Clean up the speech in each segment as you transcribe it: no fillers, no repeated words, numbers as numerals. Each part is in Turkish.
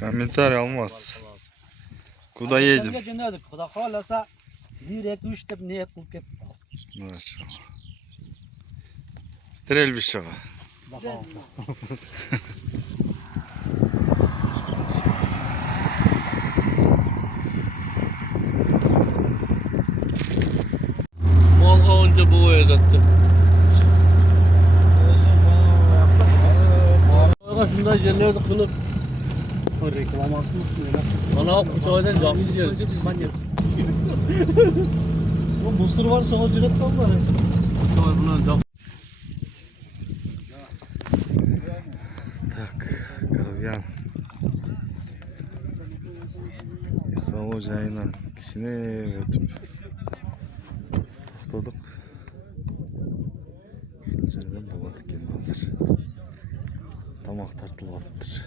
Komentarий olmaz. Kuda yedim. Xudo xolasa 1-2-3 deb niyat qilib ketdi. Maşallah. Strelbiş ağa. Mal avunca bu oya kattı. Şunday yerlerde kılıp Reklamasını bana kucağıyla camsı diyoruz. Bu mısır var sana cüretten var. Kucağı bundan cam. Tak, kavyan. İslam Hoca'yla kişine ötüp toxtadık. Şu yerden болады eкен hazır. Tamak tartılıptır.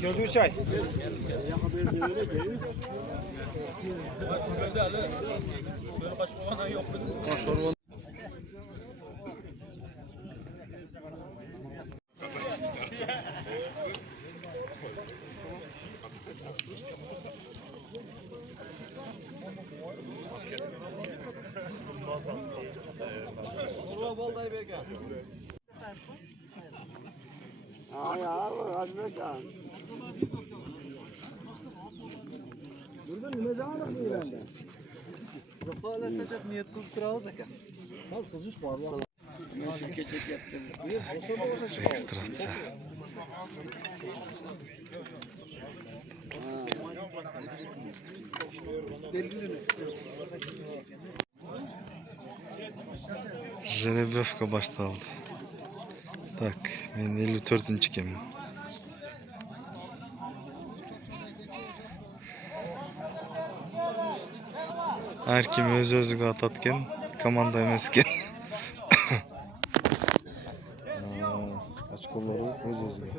Gördüğü çay. Burada nima zamanı bu yerinde? Yo'qola sadat niyat qilib turamiz aka. Sal sizish bor. Ekstratsiya. Жеребьевка başlandı. Tak, men 54-cü ekanman. Her kim öz-özüge atatken, komanda emas ekan. Açkolları öz-özüge.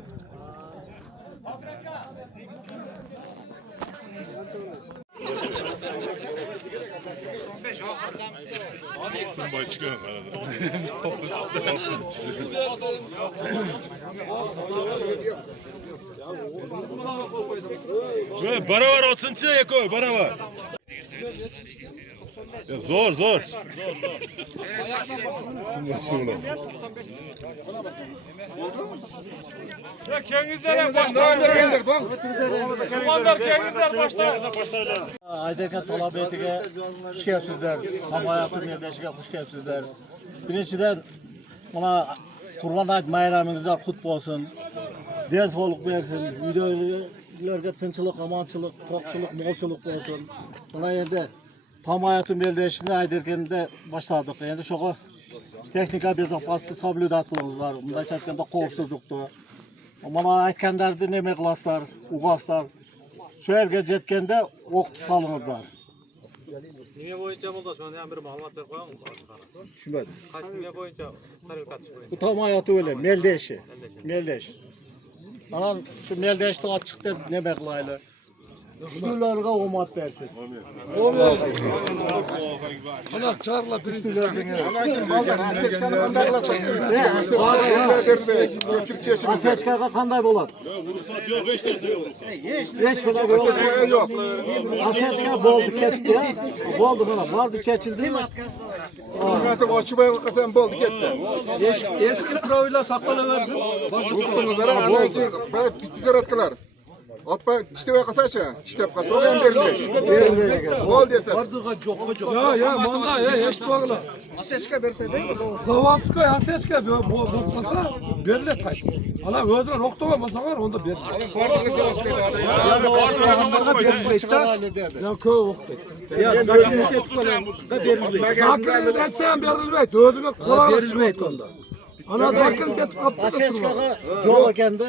Baravar 30'uncu Yakoy, baravar. Ya zor. Ya kendinizden başlayın. Kumandan kendinizden başlayın. Aydekan talabiyetiga xush kelibsizlar. Hamoyatim yerdashiga xush kelibsizlar. Birinchidan mana Qurban hayit bayramingizlar qut bo'lsin. Dil sog'liq bersin. Uydagilarga tinchlik, omonchilik, to'qchilik, molchilik bo'lsin. Mana endi Hamoyatim yerdashini ayderkanda boshladik. Endi shu texnika bezopaslikni soblюдат qilingizlar. Bunday aytganda qovsizlikni. Mana aytganlarni nima qilasizlar, uyg'asizlar. Şu yerga jetkanda o'qitib solingizlar. Nima bo'yicha bo'ldi? Shundan ham bir ma'lumot berib qo'ying. Tushunmadim. Qaysi nima bo'yicha tariqatish bo'yicha? Bu tamoyati o'la, meldeshi. Meldesh. Mana shu meldeshni ochiq deb nima qilaylik? Shularga omad bersin. Ana charla Asechkaga qanday bo'ladi? Ruhsat yo'q, hech narsa yo'q. Hech qanday yo'q. Asechka bo'ldi, ketdi. Bo'ldi mana, bordi chechildimi? Hizmetim açıp ayaklasam boldu gitti. eski provilar saqlanaversin. Kurtulmalara ben bitti zarattılar. Atma işte ayaklasayça, işte yapkası o zaman verildi. Bol dese. Ya manda hech bağla. Asechka verse değil mi? Zavodskoy asechka bo'lmasa berlet taş. Ana özüne nokta olmasa var onda bir. Ya da ortalarında bir çıkar hali dedi. Ya köy oktu. Ya sakın da verilmeydi. Sakın etsen verilmeydi. Özüne kolay verilmeydi onda. Ana sakın getip kaptı. Aseçkaga çok ekende.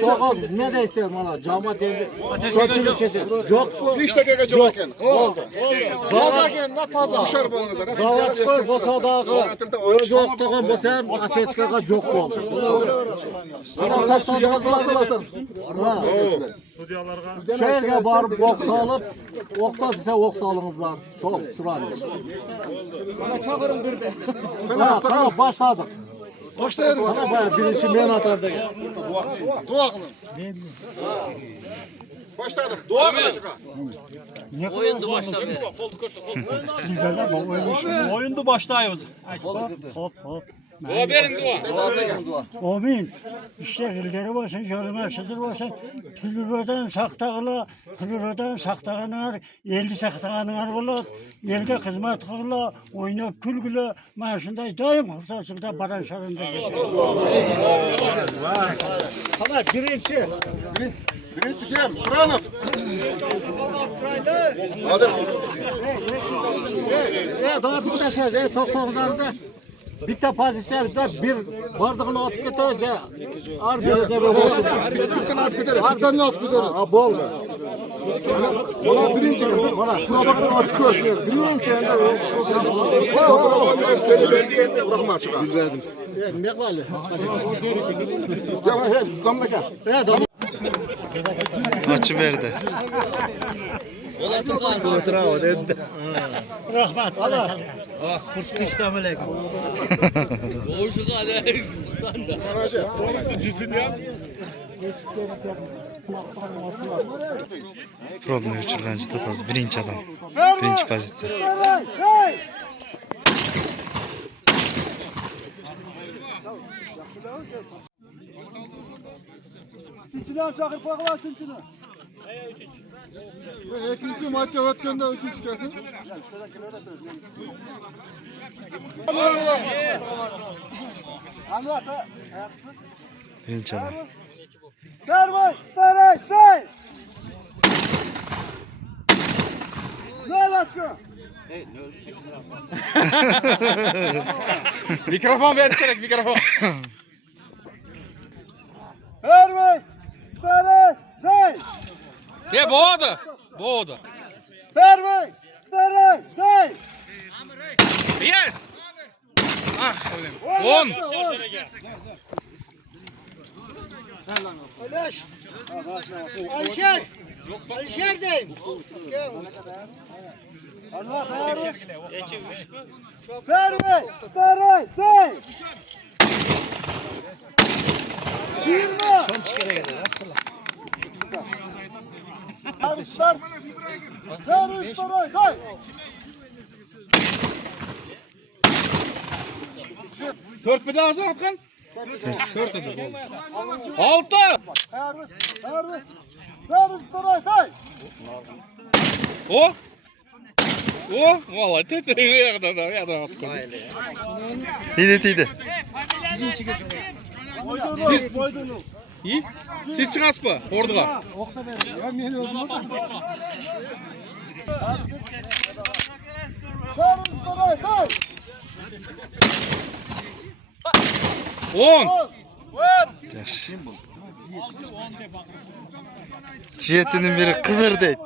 Çok ne de isterim ana. Cama dendi. Kötülük çeşit. Çok bu. 5 dakika çok eken. Oldu. Zaza ekende taza. Dışarı bolmadı. Zavatskoy bolsa dağı öz oktagan bolsa aseçkaga çok oldu. Ana taştadan atılır. Ha. Şehirge barıp ok salıp okta size ok salыңызlar. Şol sıranız. Ha, başladık. Başlayalım. Bana bayağı birinci men atardı. Dua kılın. Başladık. Dua kılın. Oyundu başladı. Oyundu başlayıyoruz. Hop. Dua verin dua. Amin. İşte ilgari olsun, yoluna şudur olsun. Tuzurdan saktağanlar, eldi saktağanlar olur. Elde hizmet kıla, oynayıp külgüle, maaşında daim hırsasında baran şarında geçer. Ana birinci. Birinci kim? Sıranız. Hadi. Daha bir tane tokuzlarda bitta pozisyonda bir bardağını atıp getireceğiz. Ar bir de böyle olsun. Bütün at gider. Bütün at gider. Ha bol mu? Bana birinci kim? Bana. Kurabakın at görmüyor. Birinci ende. Bırakma açığa. Bildirdim. Ne kalı? Ya hey, damla gel. Açı verdi. Rahmet. Allah. Doğuşu kadar. Sen de. Probni uçurganchi tatası birinchi adam. Birinchi pozitsiya. İkinci maç yaratganda üçüncü kesin. Birinchi adam. Mikrofon versene mikrofon. Ne boğdu? Boğdu. Yes. Ah, 10. Alişer deyim. Dört bir daha hazır Atkan. Dört hazır. Altı. O. O. Valla tetiri yerden Atkan. Tiydi. Siz. İyi. Siz çıkas mı? Orduğa. On. Yaxshi. Jetinin biri kızır deydi.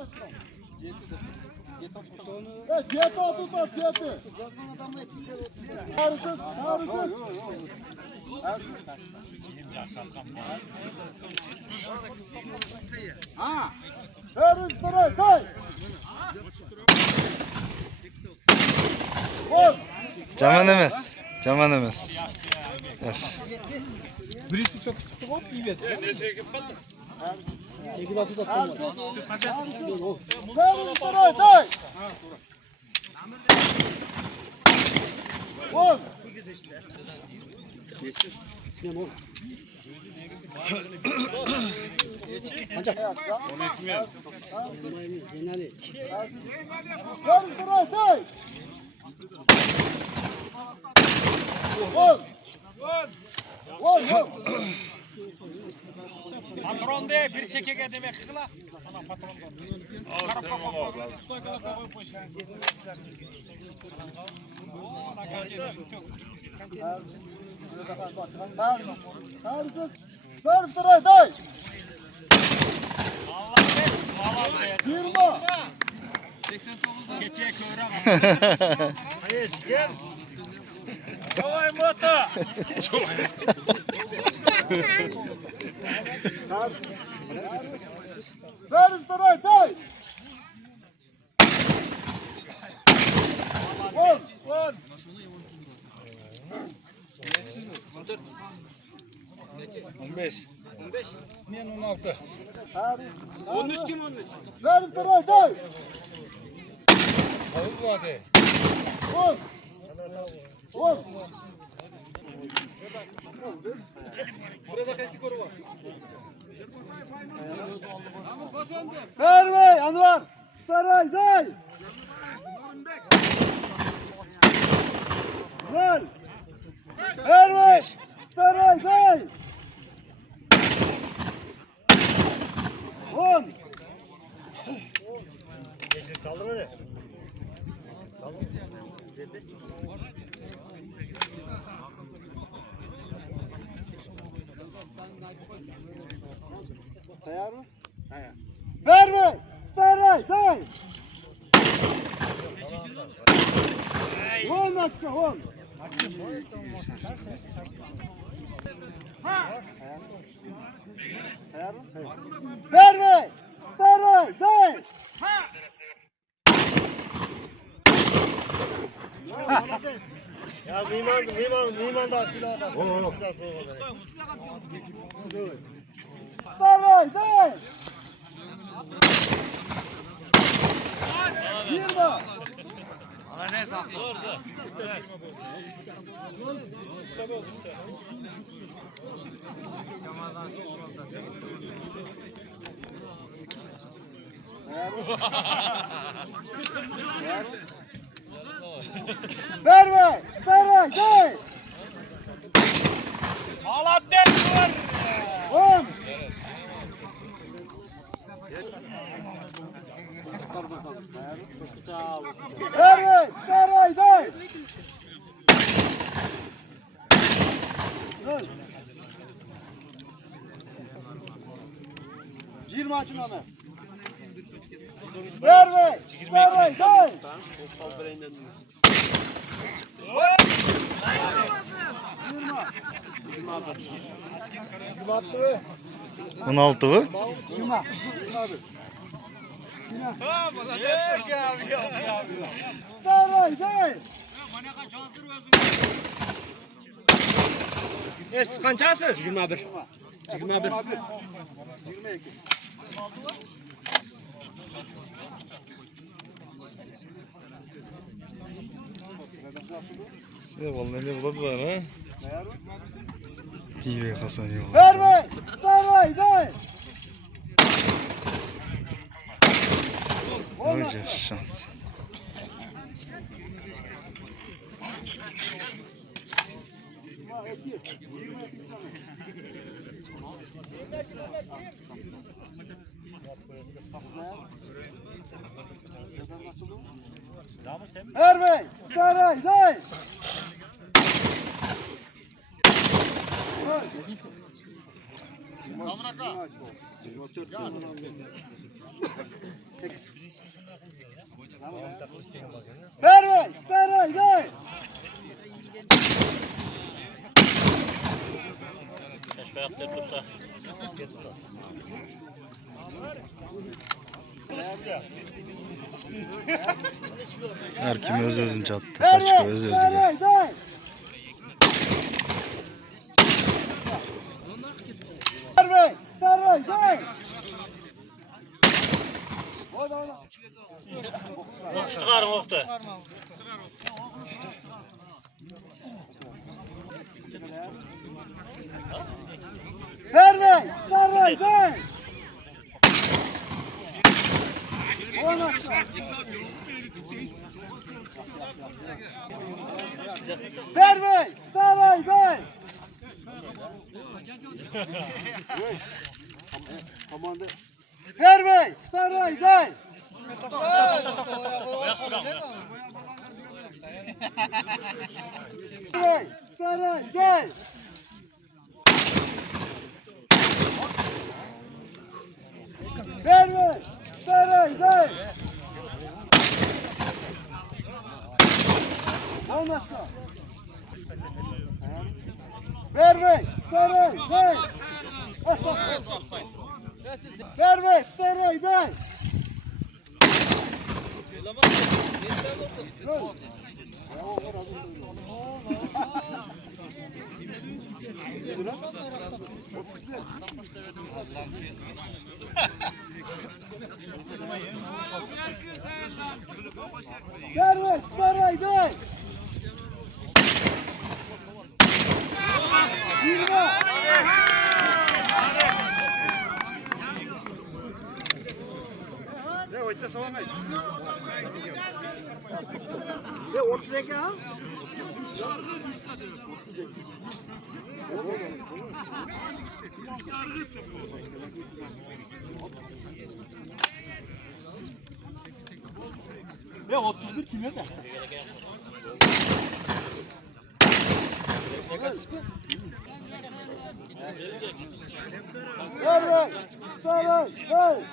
Caman emas. Yaxshi. Birisi çok çıktı hop iyi bet. Ne şey yapmadı? 8-6 da siz kaç attınız? Patron de bir çekege demek kıla. Ana patron da. Ver sıra day. Yirmi. 89'da geçe köre. Hayır gel. Davay moto. Ver sıra day. Vur. Vur. 15. 15. Ben 16. 13 kim 13? Ver sıra day. Havul bu hadi. Vur. Vur. Burada kaçtı koru var. Ver ver Anvar. Saray day. Ver. Ver ver. Saray day. 10. Ver ver. Saray day. 10 dakika 10. Ver ver. Saray day. Ya Miman da silah da. Saray day. 20. Ana ne saklı? Ver ver. Saray day. Aladdin var. 10. Ver ver. Saray day. Dur. 20 açın Ömer. Ver ver. Saray day. 16 mı? Saray day. Siz kaçasınız? 21. 21. Size vallahi ne buladılar ha? TV kazanıyor. Ver ver. Saray day. Hoca şans. Ver ver. Saray day. Ver ver. Saray day. Her kim öz özünce attı. Ver Kaçko ver. öz özüne. Saray day. Ver ver. Saray day. Çıkarım oktu. Ver ver. Saray day. Ver ver. Saray day. Vermey, Staray, day. Staray, day. Vermey, Staray, day. Olmazsa. Vermey, Staray, day. Vermey, Staray, day. Vermey, Staray, day. Ne 32 ha? Ne 31 kime de? Vermey, Staray, day.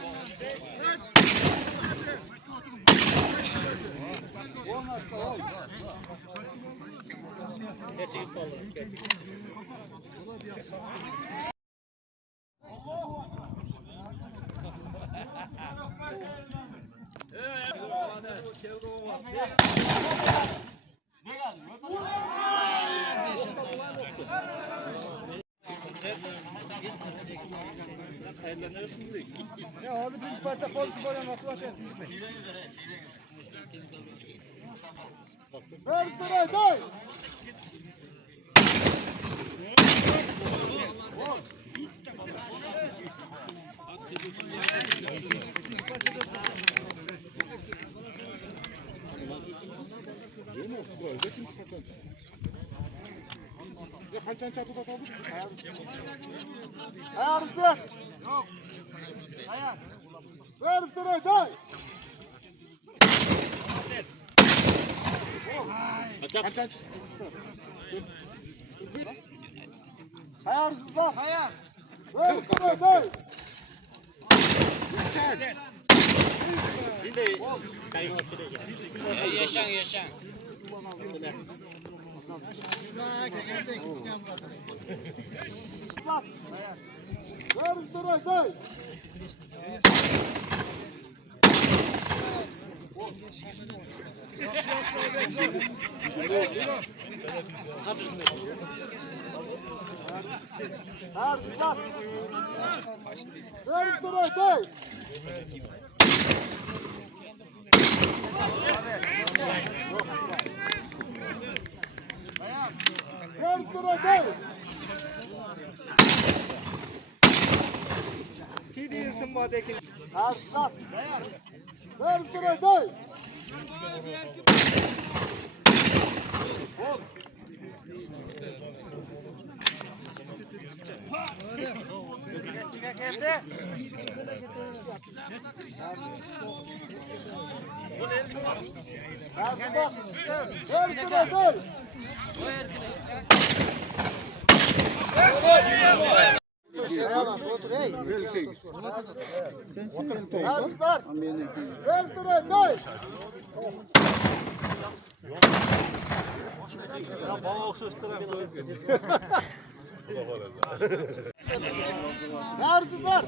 Ya hadi bir parça polis koyan atlat et. Ver Staray, day. Ayağınızı. Ayak. Ver Staray, day. Ayarsız bak. Ayak. Ver Staray, day. Yaşan yaşan. Bak. Ver Staray, day. Ayarsız bak. Ver Staray, day. Ver Staray, day. Ayarsız bak. Ver Staray, day. Yarsızlar.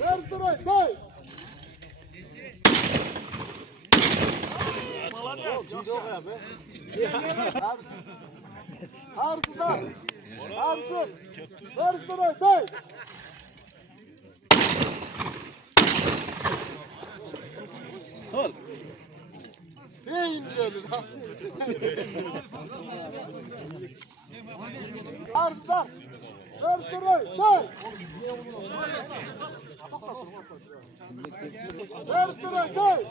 Yarsızlar. Koy. Yarsızlar. Yarsız. Yarsızlar. Koy. Sol. Neyin gelin ha? Yarsızlar. Yarsızlar. Koy. Yarsızlar. Koy.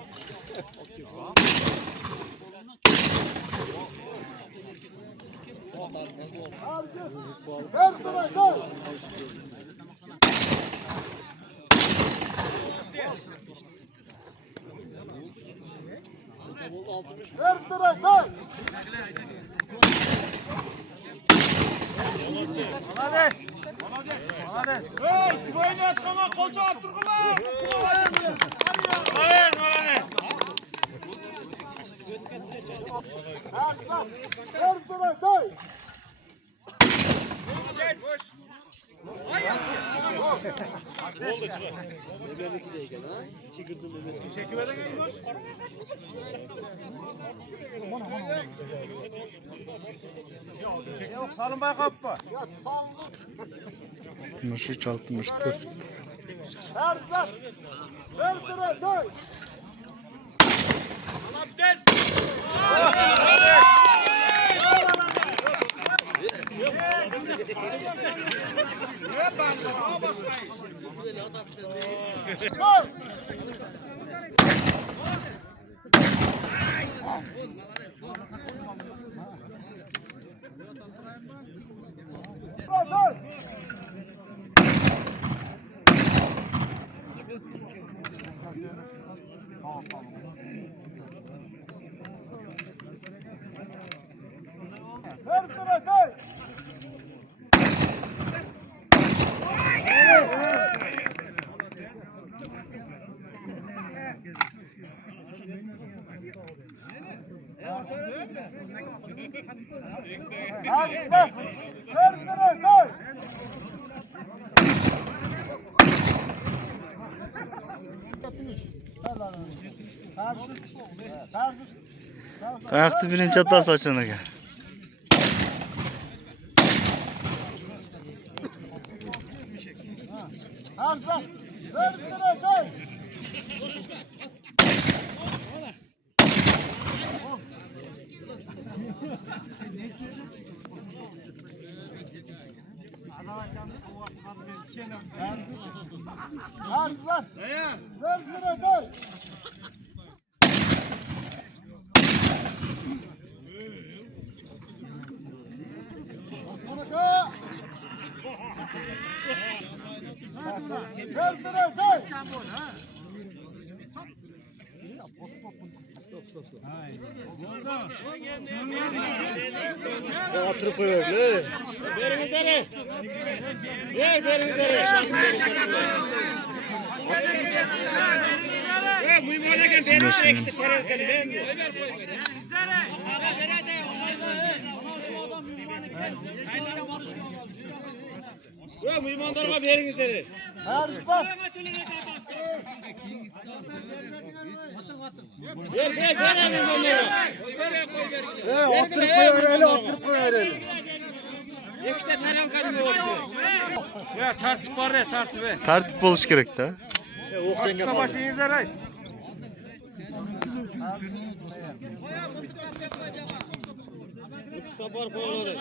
63 64. Ayakta birinci atla saçını gel. Oturup koyuyor. Berinizleri. Ver berinizleri. Şansın berinizleri. Ya mühimmaneken berinizleri ekti terezden beğendi. Ya mühimmanlarına berinizleri. Ver oturup koyuyor öyle. İki de tereyağın oturuyor. Ya tartip var ya tartip. Tartip oluş gerek de. Okçanga başınıza ray. Tapar koyuyor.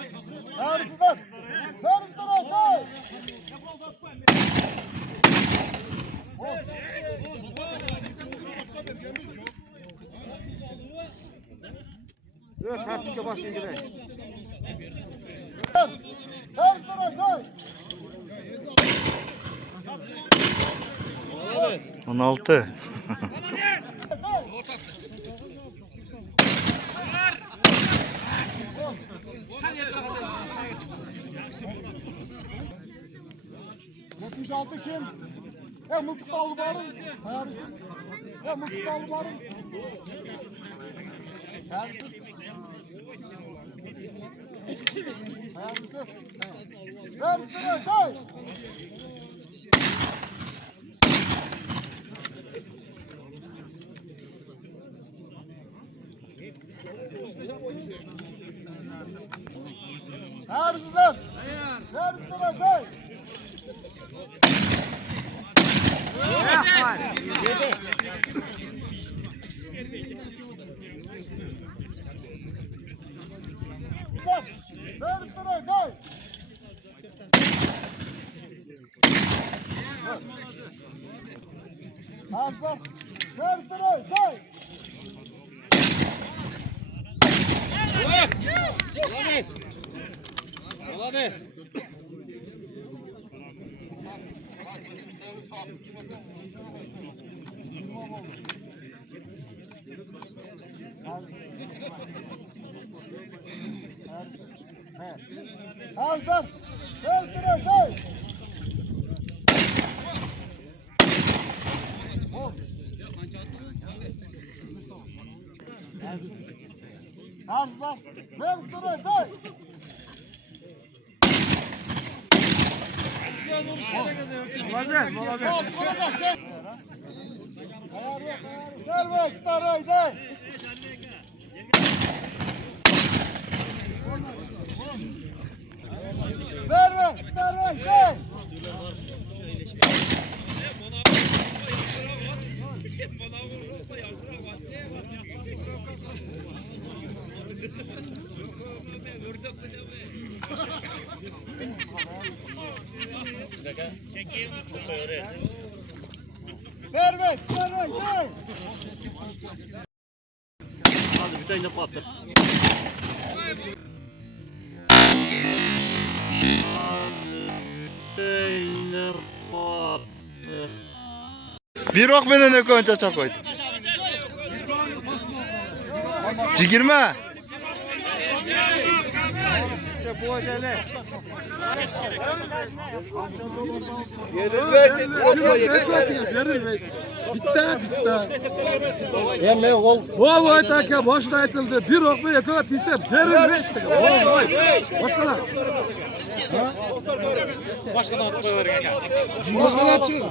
Yok tartipke başınıza ray. 16. Altı kim? Ya mıltık alıbarım. Hayırlısız. Ya mıltık alıbarım. Hayırlısız. Hayırlısız. Ver üstüne koy. Hayırlısızlar. Ver üstüne koy. Arslan, ver sıra, koy. Hadi. Hazır. Ver. Hazır. Ver. Hadi bir tane patır. Bir ok menden ökön çaça koydu. Jigirma. Verilmeydi. Bitti. Yeme ol. Bu aytaka boşuna aytıldı. Bir ok mu yakala pisse verilmeydi. Başkalar. Başkalar çıkın.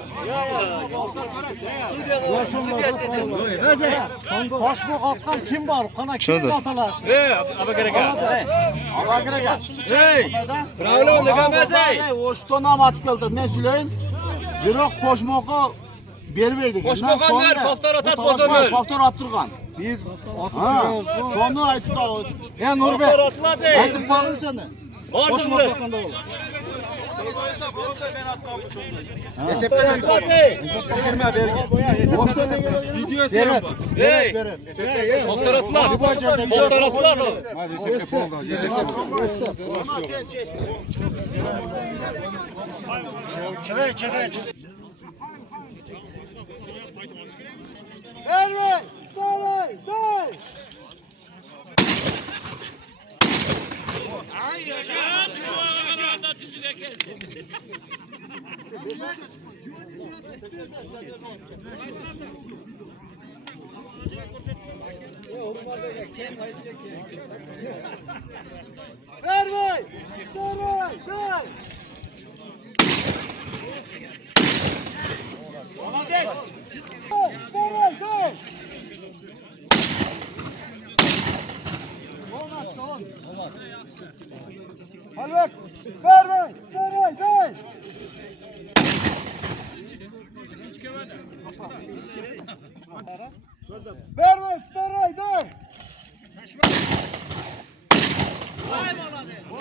Hoş mu atkan kim var? Kana kim Şurada. atalar? Abi gerek. Allah gerek. Hey. Bravo legamazay. Oşto namat kıldı. Ne söyleyin? Yürek koşmoku bermeydi. Koşmokan ver, paftar atat bozan ver. Paftar attırgan. Biz atırıyoruz. Şonu aytıp da. Nurbek. Aytıp bağlı seni. Koşmok yakında ol. Esepten girme berge. Boşta ne geliyor? Video sen. Hey. Paftar atlar. Paftar atlar. Çevir.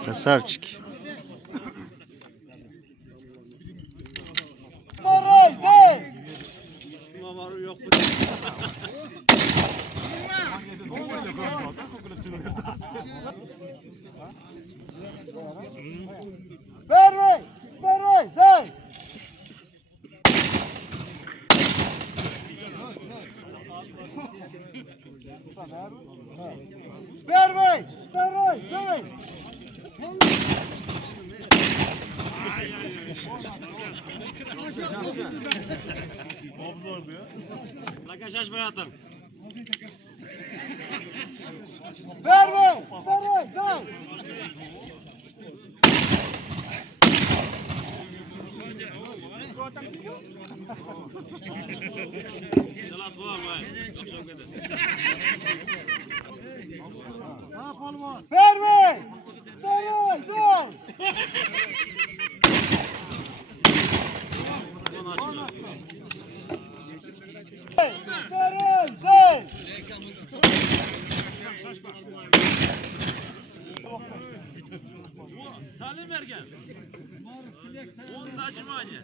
Красавчики. Salim Ergen. Ondacı mani.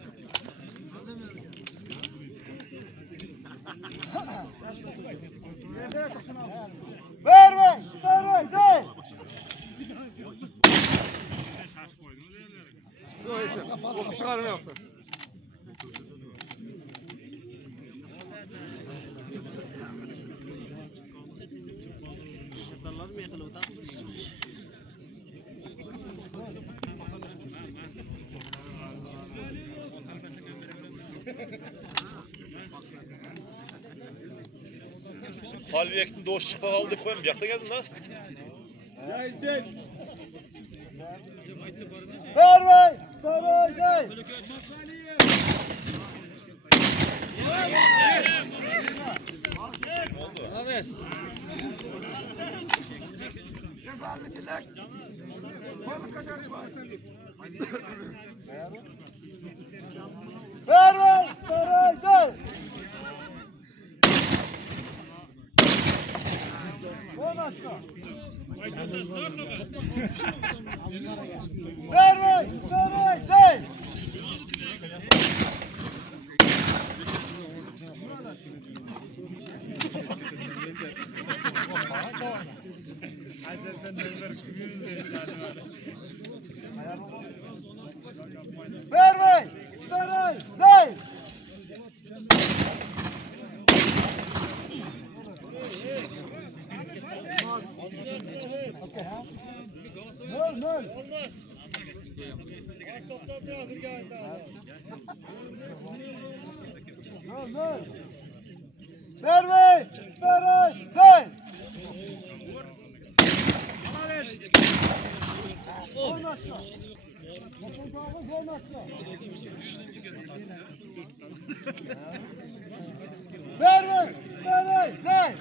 Çıkarım yok. Halbuki ektin doğuş çıkma aldı koyayım. Yakta gezin la. Vermeyin. Vermeyin. Vermeyin. Vermeyin. Vermeyin. Vermeyin. Vermeyin. Vermeyin. Vermeyin. Vermeyin. Vermeyin. Vermeyin. Vermeyin. Vermeyin.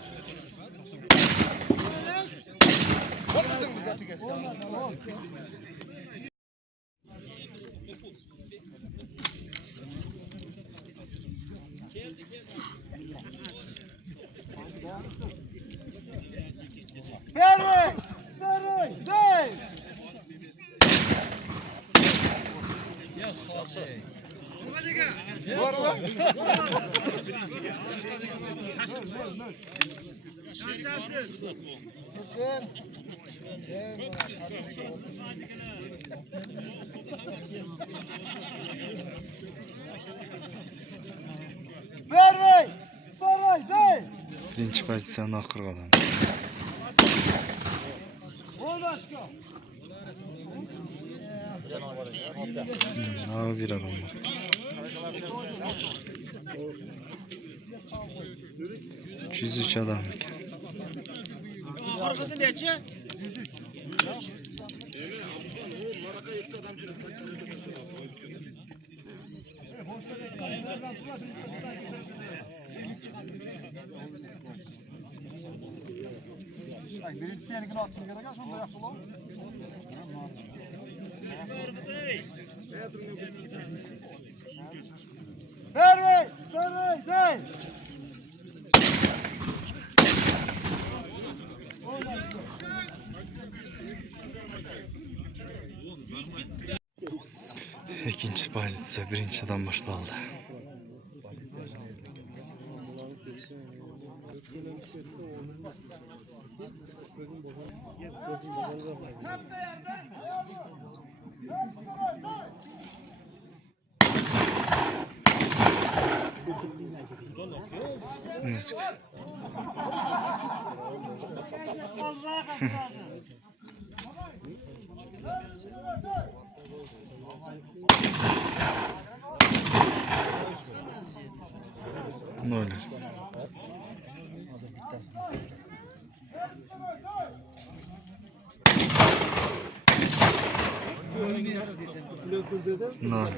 Vermeyin. Vermeyin. Birinci pozisiyonu akırıq adam. Ağır bir adam var. %3 adam. Arkası neçe? Birinci seninkini atsın gerek ya, sonunda yaptı lan. Vermeyin. Vermeyin. İkinci pozitsiya birinci adam başlandı. Ne olur? Ne olur?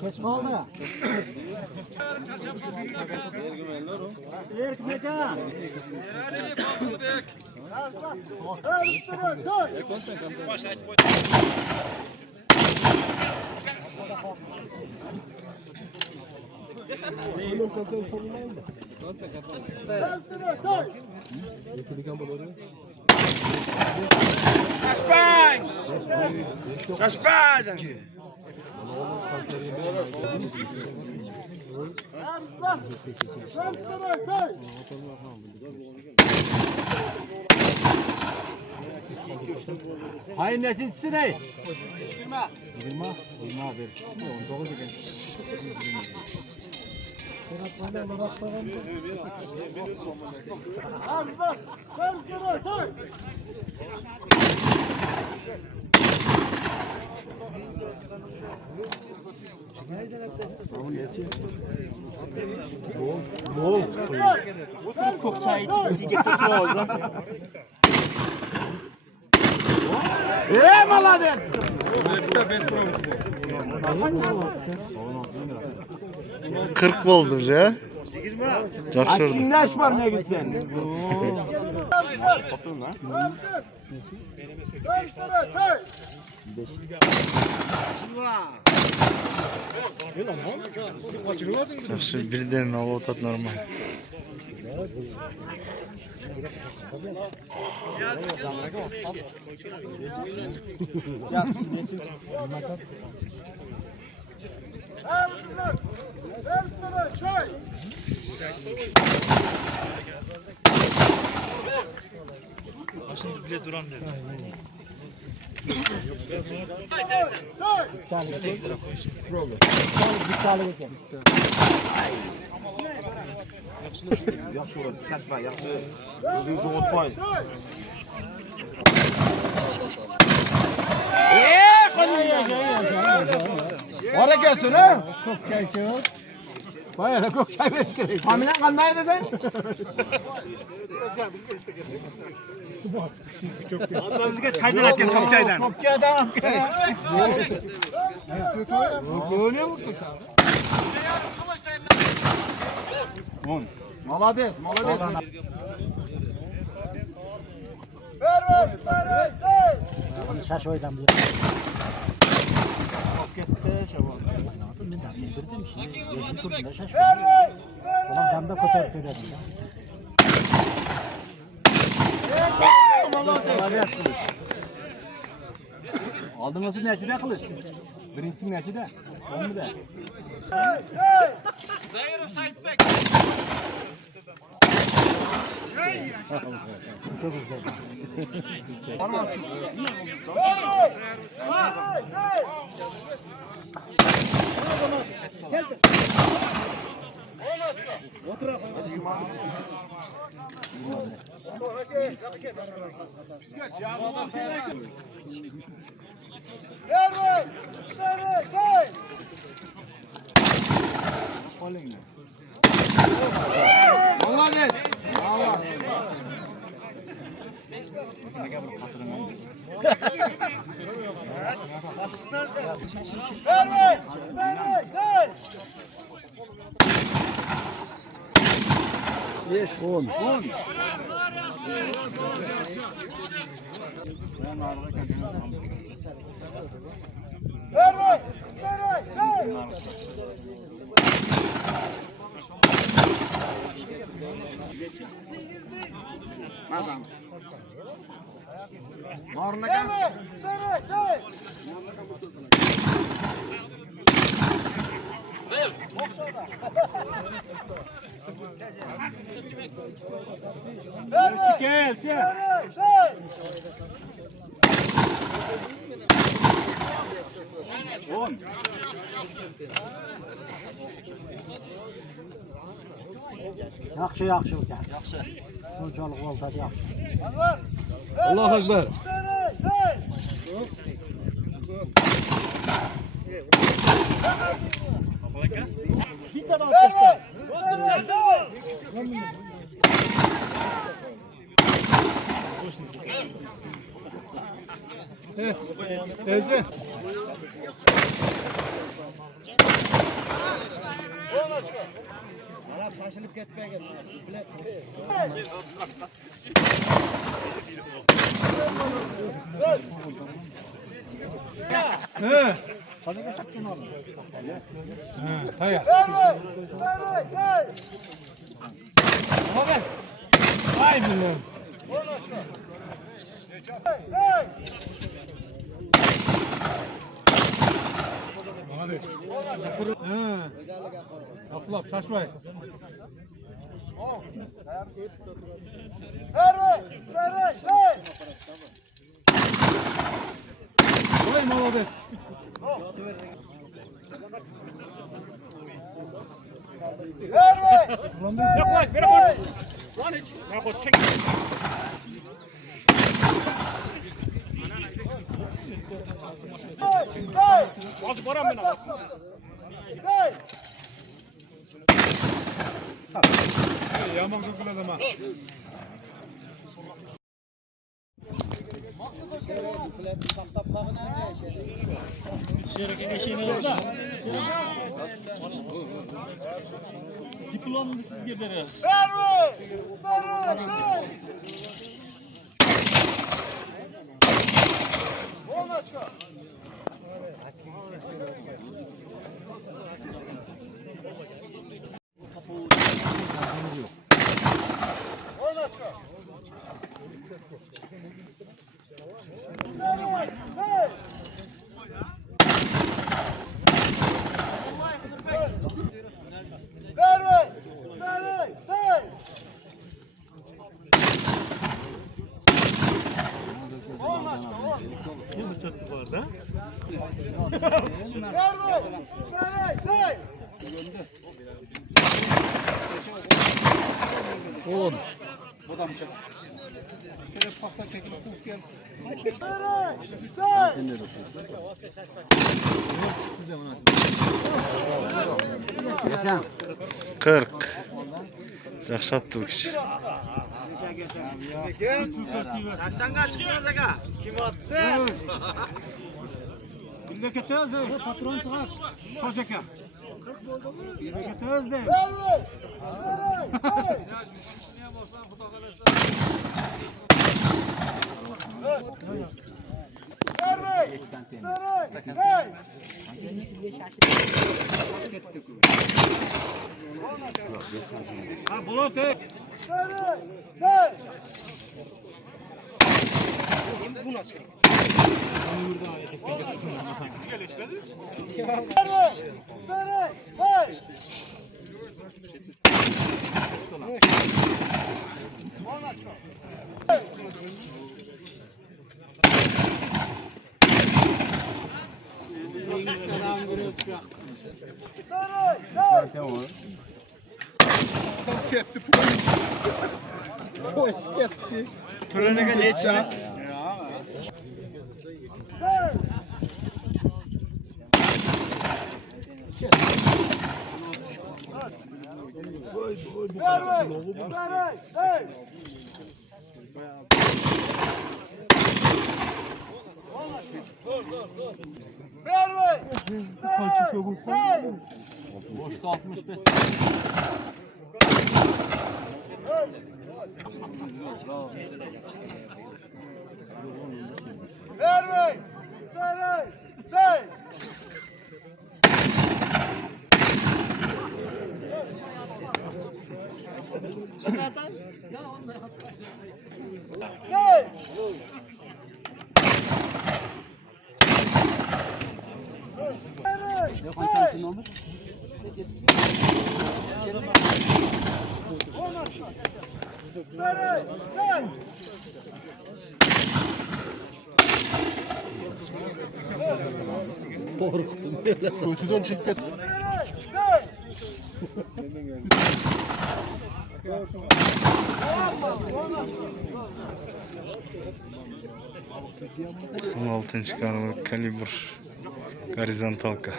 Geç kaldı. Erkmeka. Hayır neticesi ne? 20 ver. 19 degen. Çok çay içip getirsin oldu. Молодец! 40 bo'ldi ya. Yaxshi urdi. Kimdaş var ne gitsen? Yaxshi birden olib o'tadi normal. Şimdi bile duran dedi. Yaxshi uradi, saçma, yaxshi. O'zingiz yo'qotmang. Ora kelsin, ha? Çok çay içiyor. Bayağı çok çay içiyor. Familiyan qanday edi sen? Adamızga çaydan akıl, çok çaydan. Çok çaydan. Молодец, молодец. Şaş oydan bir. Gitti şaban. Ben de bildirdim şimdi. Yeşil turunda şaş. Ulan damda fotoğraf söyledim. Aldığınızı nerede kılır? Birincisi nerede? Onu da. Zahirov Saidbek. Çok güzel. Молодец. Yes. 10. Nazam. Marına gel. Gel, gel. Yaxshi, yaxshi ekan. Yaxshi. Bunchalik bo'lsa yaxshi. Allohu akbar. Bir tane arkadaşlar. Evet. Ece. Şaşılıp gitmeye geldi. He. Hayır. Ay bilmem. Abla şaşmayın. Vay молодец. Yaklaş, beri koy. Lan hiç. Ya koy, çek. Az baram ben abi. Yaman kızıladım ha. Diplomunu siz gideriz. Yılı çöktü bu arada. Oğlum. Bu da mı çöktü? Şöyle pasta çekilip kuf gel. 40. Yaxşı attı bu kişi. 80'ga çıkıyoruz aga. Kim attı? Bizde ketiriz. Patron çıkar. Koş eka. Bizde ketiriz de. Ha bulut et. Törene geçeceğiz. Boşta 65. Kötüden çıkıp On altıncı kanalı kalibr horizontalka.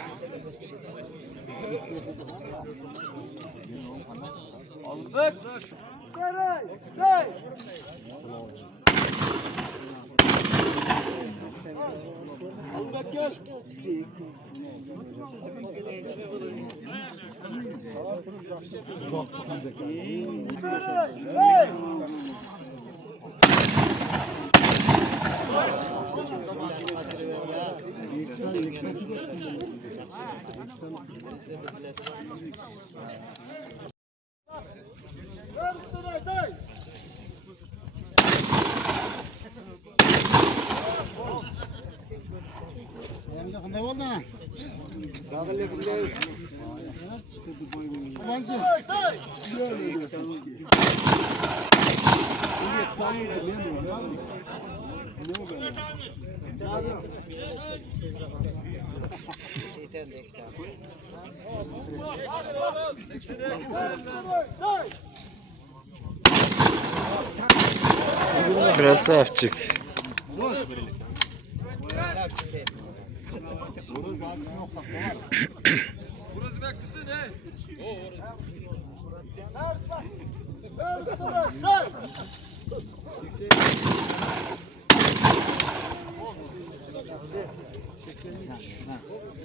Ne oldu? Yabancı. Красавчик.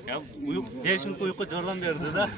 Ya beş minut uyku çorlan verdi da.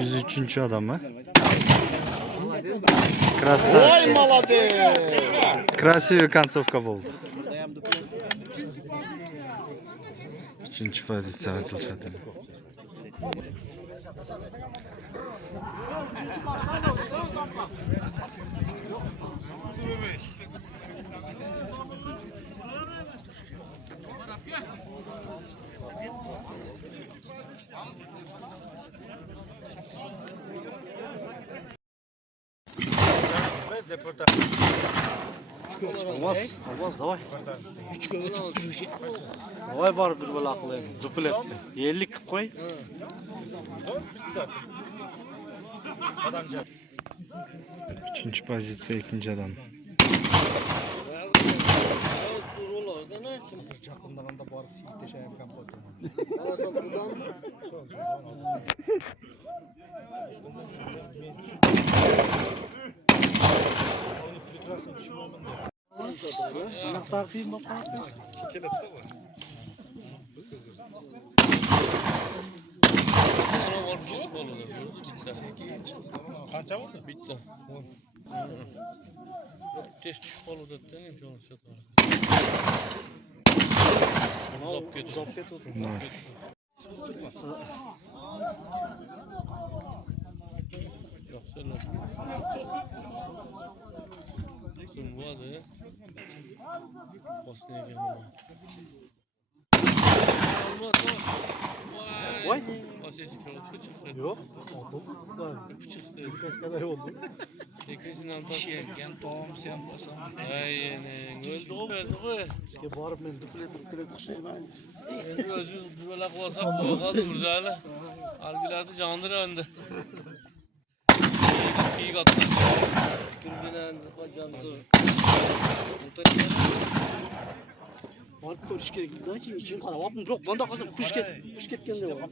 Yüz üçüncü adam ha. Красавчик. Красивый концовка bo'ldi. 3-pozitsiya ochilsa-da. Avaz davay. 3 kilo turmuş. Davay bor bir bola qilaylik. Duplabdi. 50 qilib qo'y. Üçüncü pozitsiya ikinci adam. Жақындағанда барып сейітте шайын компот. Qancha bo'ldi? Bitta. Tez tushib qoluvdi-da, nima bo'lsa. Uzab ketdi. Yaxshi. Sumvadi. Bosniyaga nima? Voy. Yo'q. Chiqdi. Kaskada oldu. Ikisinden taşıyan tohum sen basan. Aynen. Öldü o verdi. Sizga borib men duplet o'xshayman. Endi o'zingiz duvala qilsam bo'ladi Mirzali. Algilarni jondira endi. Kiyik otdi. Turbinan qo'jandir. Borib ko'rish kerak. Bundan için qarab, yo'q, bunda hozir qush ketganda bor.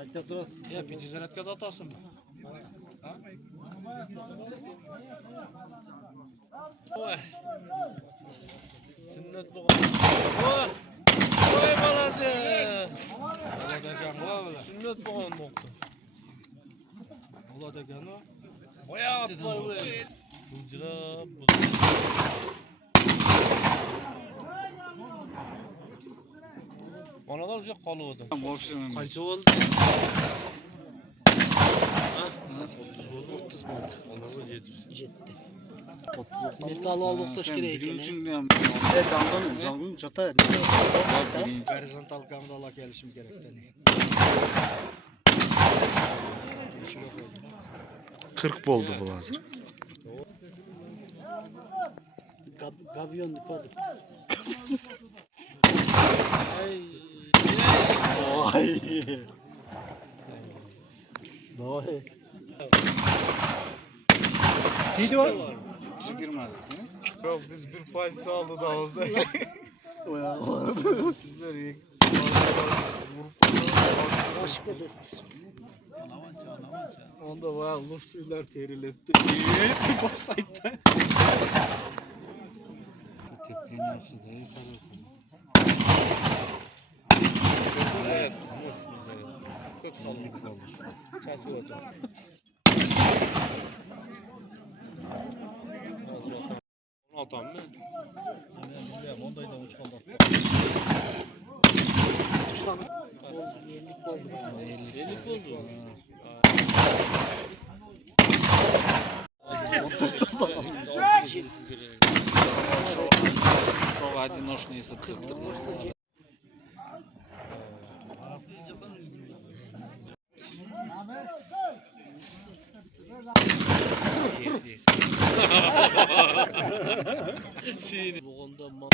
Aytib tur. Ya, 500 zaradga otasizmi? Ha? Voy. Sunnat bo'lgan. Voy boladi. Sunnat bo'lgan moqta. Bo'ladi ekan-ku. Voyap voy. Hujrab. Onalar o'sha qoluvdi. Qancha bo'ldi? 30 bo'ldi. Onalar 70. Metal olib o'xtash kerak ekan. Jongun chata. Horizontal kameralar kelishim kerak-da. 40 bo'ldi bu hozir. Gabion ko'rdik. Voy. Voy. Neydi var? Girmediniz. Yok biz bir pay sağladı ağızda. Sizler iyi. Başka destir. Onda bayağı luf suylar teriletti. Başlaydı. Tepkini yapsın da iyi evet, kök sallık olmuş. Çarşı otu. Atam mı? Bilmiyorum, ondayla uç kaldı. Tuşlandı. 50 oldu. 50 oldu. Шоу одиночные сатыртырлар. Yes. Seni boğunda man.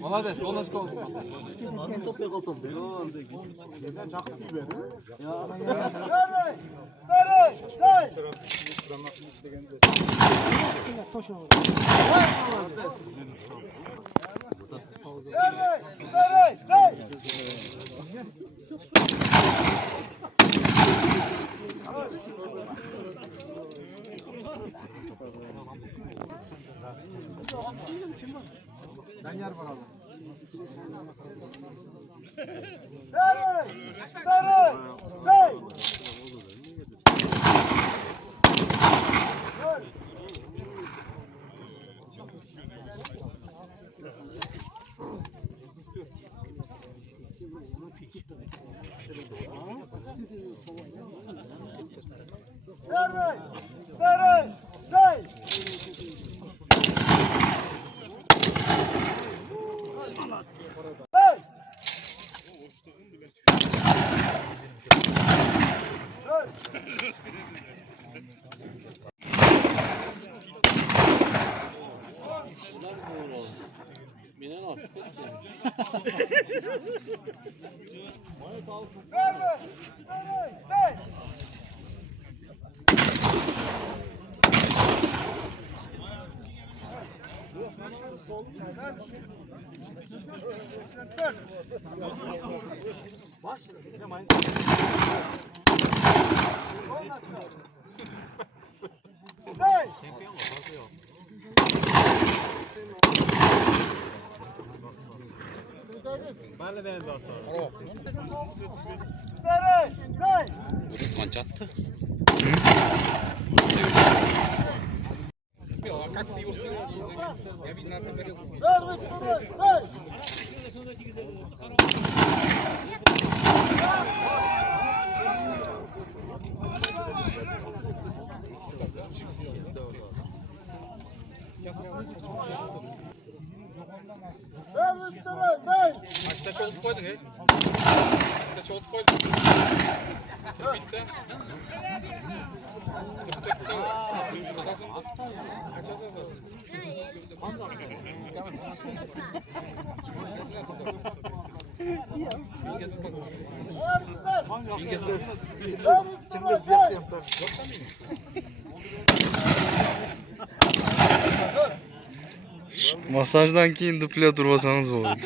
Молодец, он очко olsun. Burası kancattı. Kaçta çoluk koydun he? Kaçta çoluk koydun? Bitti. Masajdan keyin duplya turbasangiz bo'ladi.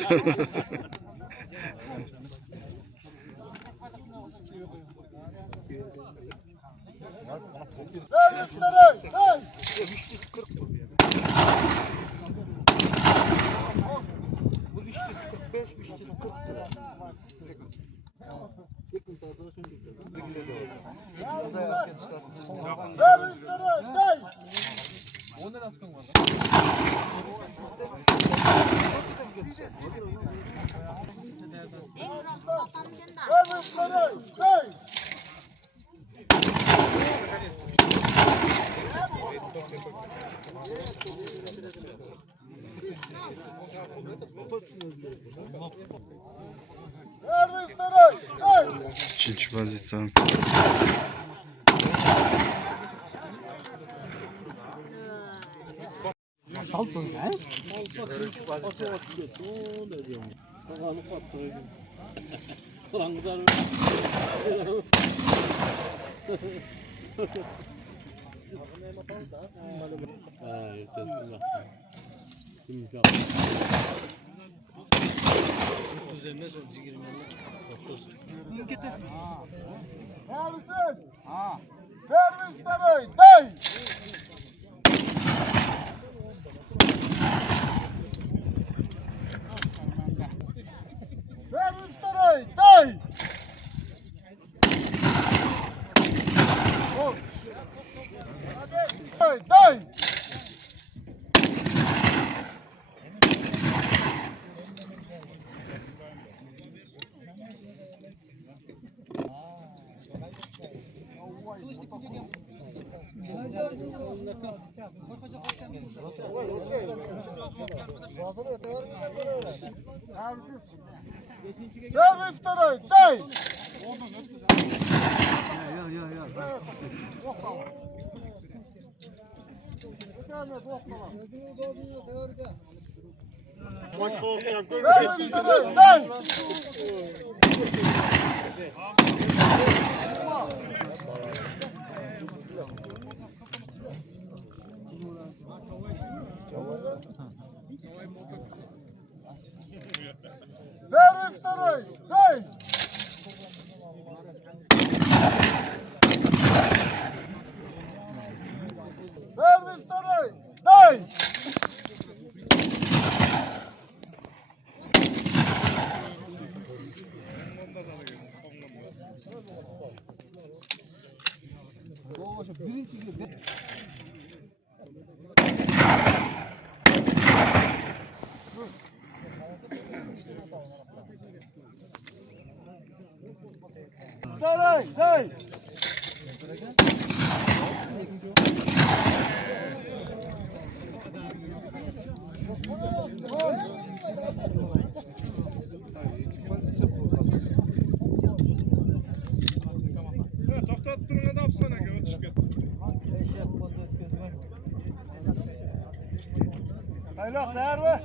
Üçüncü pozisyon. Ver iftarı, day. Başka olmayan ver iftarı, day. Ver iftarı, day. Ver iftarı, day. İftarı, day. To'xtatib turgan adamsan aka, o'tishib ketdi. Hayloq, tayyormi?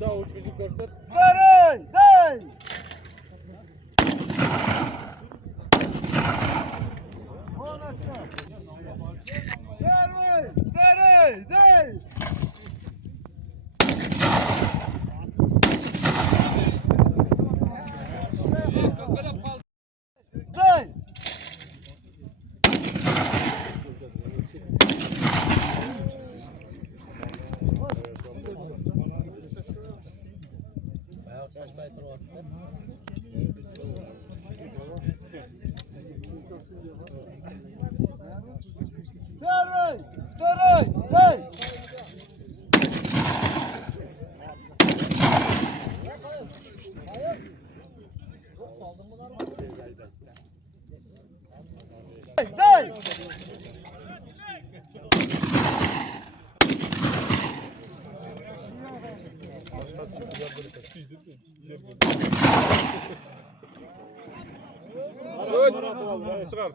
Hozir. İftarı, day. İftarı, day. Day. İftarı, day. Day. Çıkar.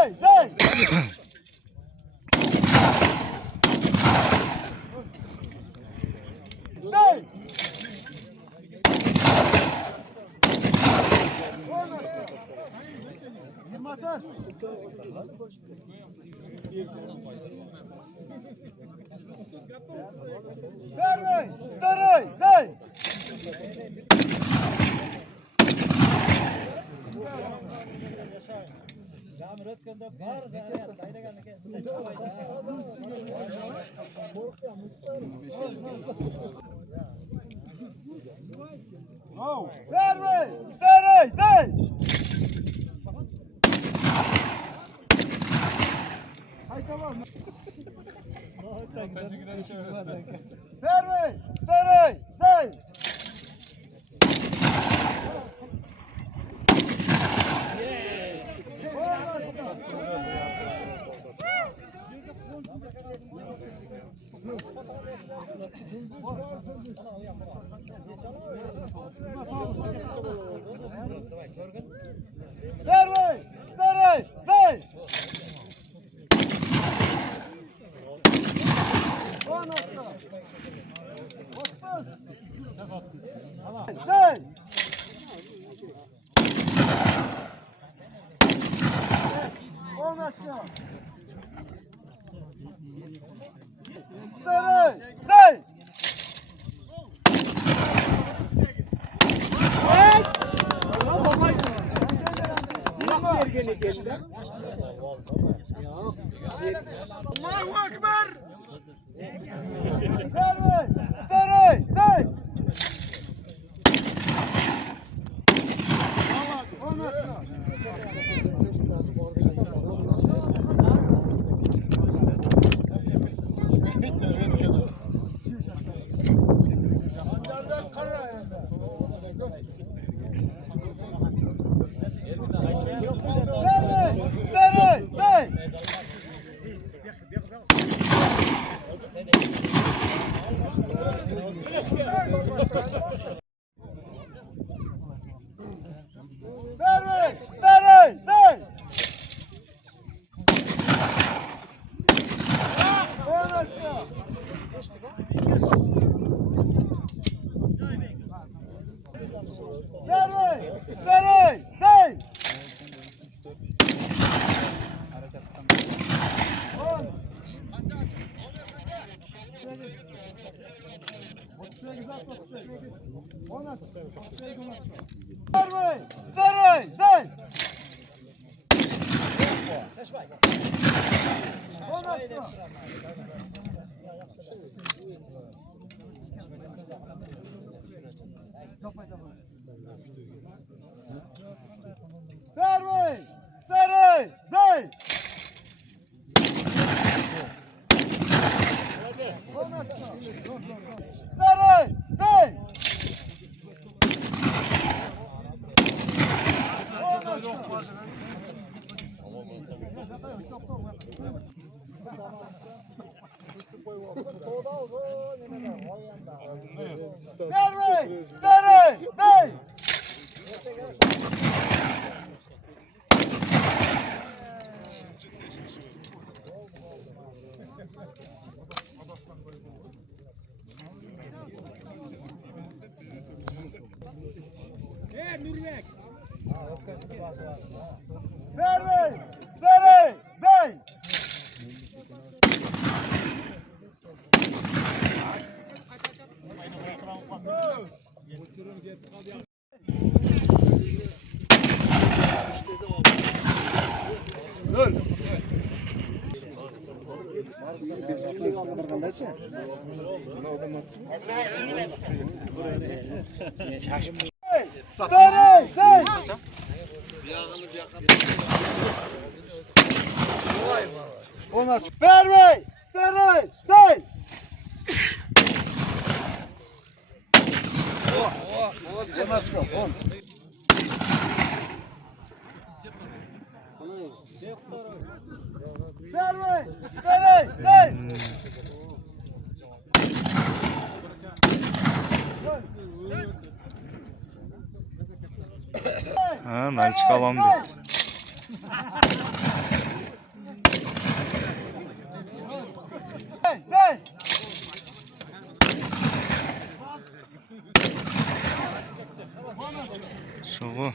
Ver, day. Day. Yirmi ver, iftarı, day. Ver, iftarı, day. Hay tamam. Ver, iftarı, day. Ver, iftarı, day. Day. On aşağı. İftarı, day. Allahu Ekber. İftarı, day. On aşağı. Ha, Nalçık alamdı. Şu bu.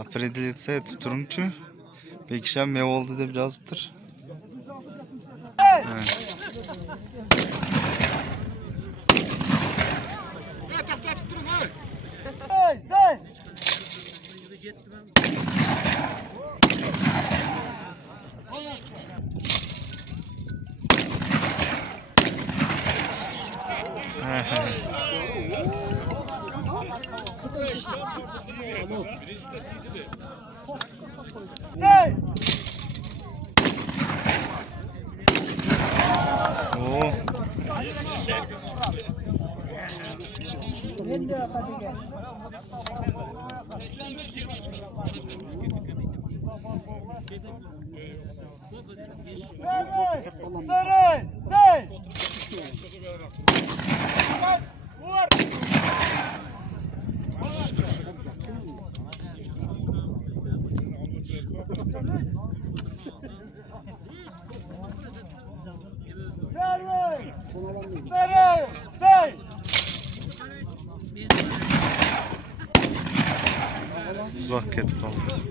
Определиться tuturumçu. Pekişen mev oldu deb yazıptır. Evet. Oo. Uzak ketip kaldı.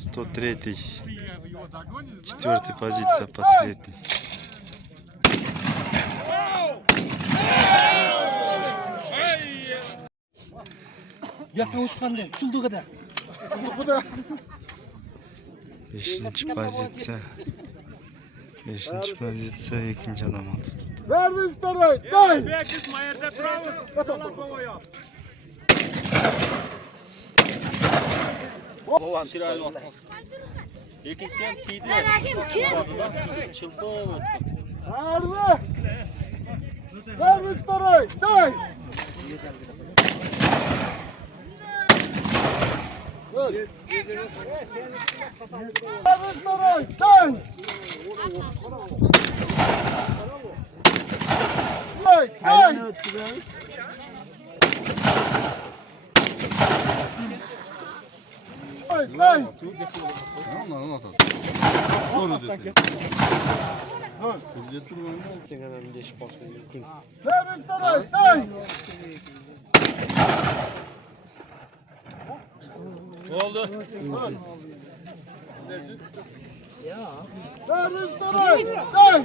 103. 4-я позиция, последний. Yakın uçkandı. Çıldığı kadar. 5-ci pozitsiya. 5-ci pozitsiya ikinci adam oldu. Ver bir tane. Day. Biz mayerde durarız. Yalan kovaya. Oğlan şirayı bak. İkisi hem tiydi. Çıldı. Harbi. Ver bir tane. Day. Ver. Ver bir tane. Day. Day. Day. Day. Day. Ver bir tane. Day. Ne oldu? Ver bir tane. Day.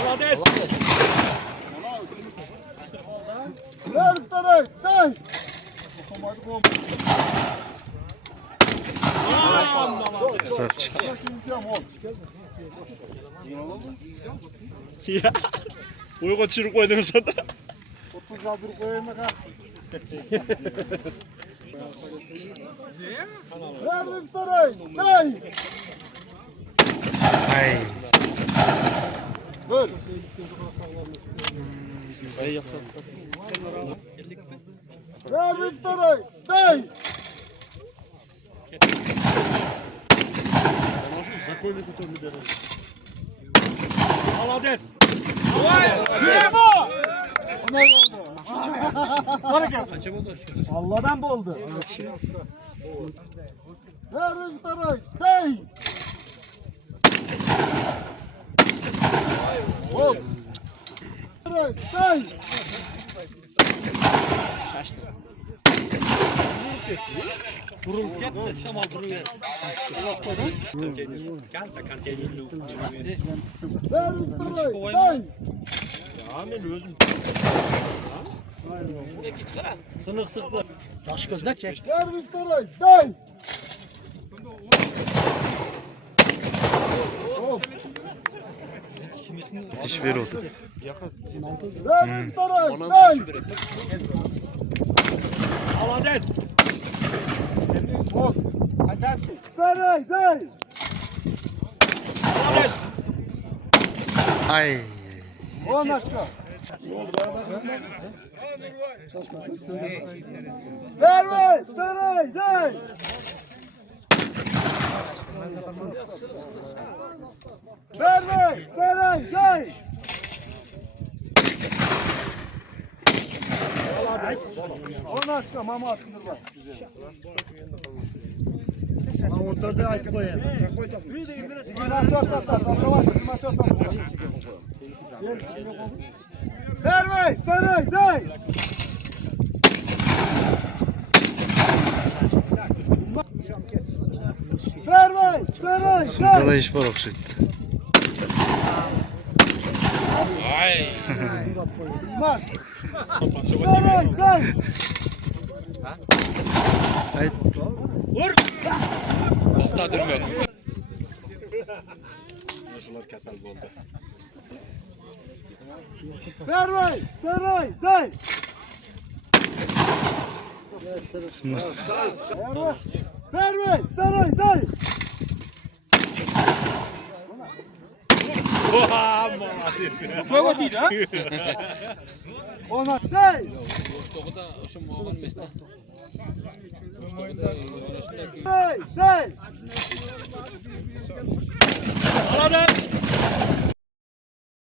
Alades. Ver bir tane. Day. Красавчик. Ya. Uygun çürük koydun sana. 30 hazır koyayım bak. Ver bir tane. Day. Ay. Ver. Ver bir tane. Day. Alades. Yema. Allah'dan bu oldu. Ver bir tane. Day. Hop. Day. Vurulup gitti. Şamal duruyor. Ver bir tane. Day. Taş gözler çek. Ver bir tane. Day. Hop. Bitiş ver oldu. Ver bir tane. Day. Alades. Hop. Açarsın. Day. Day. Alades. Ay. On açka. Ver ver. Day. Day. Ver ver. Day. Day. On açka mama atılır bak. Ortada ayıp koyalım. Ver ver. Day. Day. Ver ver. Day. Sumkada iş var okşaktı. Olmaz. Day. Day. Ay. Nokta durmuyor. Ver ver. Day. Day. Sumlar. Ver ver. Day. Day. Böyle değil ha. Ona. Day. To'g'ida o'sha mo'g'in mesda. Day. Day. Alades.